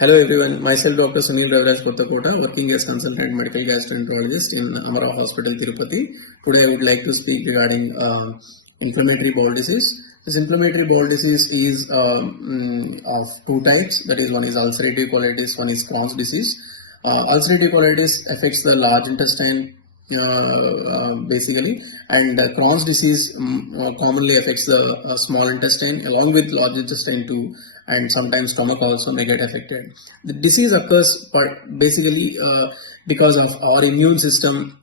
Hello everyone, myself Dr. Sunil Raviraj Kothakota, working as Consultant Gastroenterologist in Amara Hospital, Tirupati. Today I would like to speak regarding inflammatory bowel disease. This inflammatory bowel disease is of two types, that is, one is ulcerative colitis, one is Crohn's disease. Ulcerative colitis affects the large intestine basically, and Crohn's disease commonly affects the small intestine along with large intestine too, and sometimes stomach also may get affected. The disease occurs basically because of our immune system,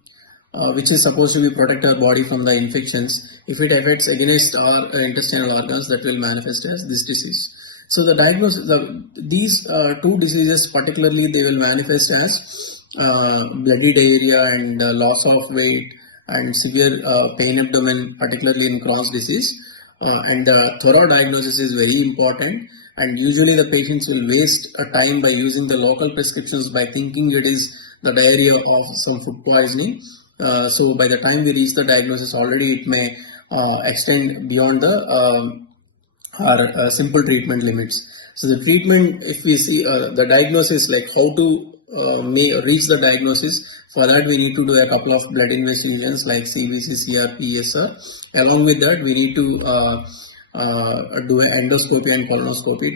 which is supposed to be protect our body from the infections. If it affects against our intestinal organs, that will manifest as this disease. So the diagnosis, these two diseases particularly, they will manifest as bloody diarrhea and loss of weight and severe pain abdomen, particularly in Crohn's disease. And the thorough diagnosis is very important. And usually the patients will waste a time by using the local prescriptions by thinking it is the diarrhea of some food poisoning. So by the time we reach the diagnosis, already it may extend beyond the our simple treatment limits. So the treatment, if we see the diagnosis, like how to reach the diagnosis, for that we need to do a couple of blood investigations like CBC, CRP, ESR. Along with that, we need to do an endoscopy and colonoscopy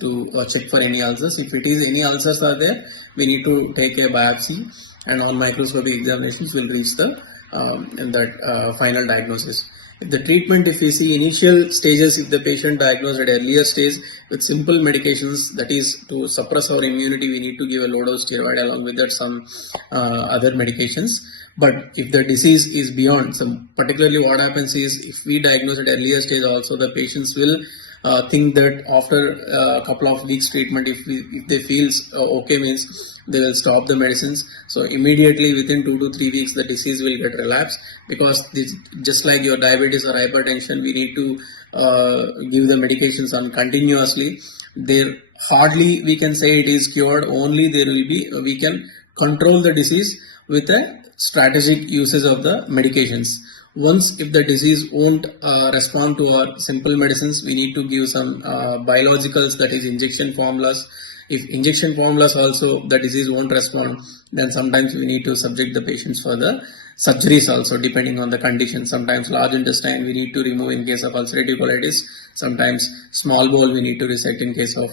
to check for any ulcers. If it is any ulcers are there, we need to take a biopsy, and on microscopy examinations will reach the final diagnosis. If the treatment, if we see initial stages, if the patient diagnosed at earlier stage with simple medications, that is to suppress our immunity, we need to give a low dose steroid, along with that some other medications. But if the disease is beyond, particularly what happens is, if we diagnose at earlier stage also, the patients will think that after a couple of weeks treatment, if they feel okay, means they will stop the medicines. So immediately within 2 to 3 weeks the disease will get relapsed, because this, just like your diabetes or hypertension, we need to give the medications on continuously. There hardly we can say it is cured, only there will be, we can control the disease with a strategic uses of the medications. Once if the disease won't respond to our simple medicines, we need to give some biologicals, that is injection formulas. If injection formulas also the disease won't respond, then sometimes we need to subject the patients for the surgeries also, depending on the condition. Sometimes large intestine we need to remove in case of ulcerative colitis. Sometimes small bowel we need to resect in case of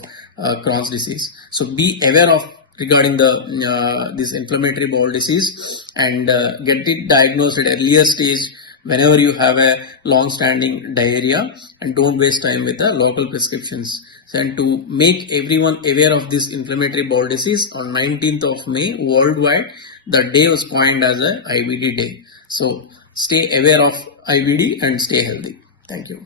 Crohn's disease. So be aware of regarding the this inflammatory bowel disease, and get it diagnosed at earlier stage whenever you have a long-standing diarrhea, and don't waste time with the local prescriptions. And to make everyone aware of this inflammatory bowel disease, on 19th of May worldwide, the day was coined as a IBD day. So stay aware of IBD and stay healthy. Thank you.